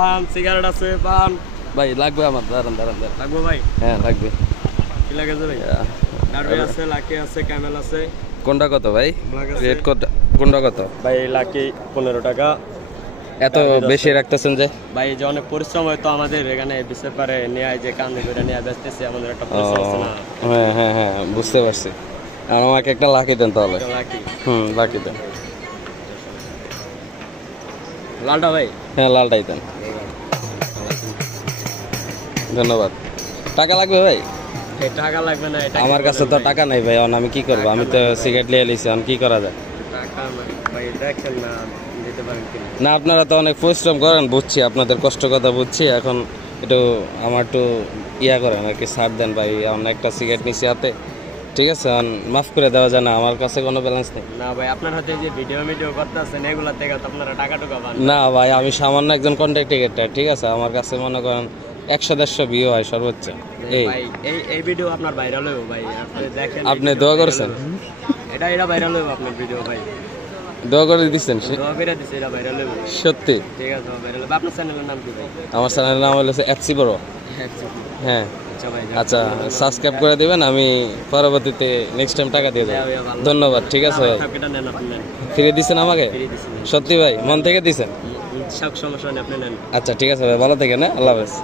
পান সিগারেট আছে পান ভাই লাগবে আমার, দাঁড়ান দাঁড়ান দাঁড়ান। লাগবে ভাই? হ্যাঁ লাগবে। কি লাগে ভাই? ডারবি আছে, লাকি আছে, ক্যামেল আছে। কোনটা কত ভাই? রেট কত? কোনটা কত ভাই? লাকি 15 টাকা। এত বেশি রাখতেছেন যে? ভাই যে অনেক পরিশ্রম হয় তো আমাদের এখানে বিশেষ করে নিয়ে যে কান্দি করে নিয়ে বেচতেছে, আমাদের একটা পরিশ্রম আছে না। হ্যাঁ হ্যাঁ হ্যাঁ বুঝতে পারছি। আর আমাকে একটা লাকি দেন তাহলে। লাকি লাকি দেন। লালটা ভাই? হ্যাঁ লালটাই দেন। ধন্যবাদ। টাকা লাগবে ভাই? টাকা লাগবে না। আমার কাছে তো টাকা নাই ভাই, আমি কি করবো? আমি তো সিগারেট নিয়ে এলিছি, এখন কি করা যায়? টাকা ভাই দেখেন না দিতে পারেন কি না আপনারা তো অনেক পরিশ্রম করেন, বুঝছি আপনাদের কষ্ট কথা বুঝছি। এখন একটু আমার একটু ইয়া করেন আর কি, ছাড় দেন ভাই। এখন একটা সিগারেট নিছি হাতে, ঠিক আছে? মাফ করে দেওয়া যায় না, আমার কাছে কোনো ব্যালেন্স নেই। না ভাই, আপনার হাতে যে ভিডিও করতেছেন এগুলা থেকে তো আপনারা টাকা পান না ভাই, আমি সামান্য একজন কন্টেন্ট ক্রিয়েটর, ঠিক আছে? আমার কাছে মনে করেন 100-150 ভিউ হয় সর্বোচ্চ। এই ভিডিও আপনার ভাইরাল হইব ভাই, আপনি দেখেন। আপনি দোয়া করছেন? এটা ভাইরাল হইব আপনার ভিডিও ভাই। দোয়া করে দিচ্ছেন? দোয়া করে দিছি, এটা ভাইরাল হইব সত্যি? ঠিক আছে ভাইরাল হবে। আপনার চ্যানেলের নাম কি ভাই? আমার চ্যানেলের নাম হলো এফসি বড়। হ্যাঁ আচ্ছা, সাবস্ক্রাইব করে দিবেন, আমি পরবর্তীতে নেক্সট টাইম টাকা দিয়ে দেবো। ধন্যবাদ, ঠিক আছে ভাই। ফিরে দিচ্ছেন আমাকে? সত্যি ভাই, মন থেকে দিচ্ছেন? সব সমস্যা নেই, আপনি নেন। আচ্ছা ঠিক আছে ভাই, ভালো থাকেন। আল্লাহ হাফেজ।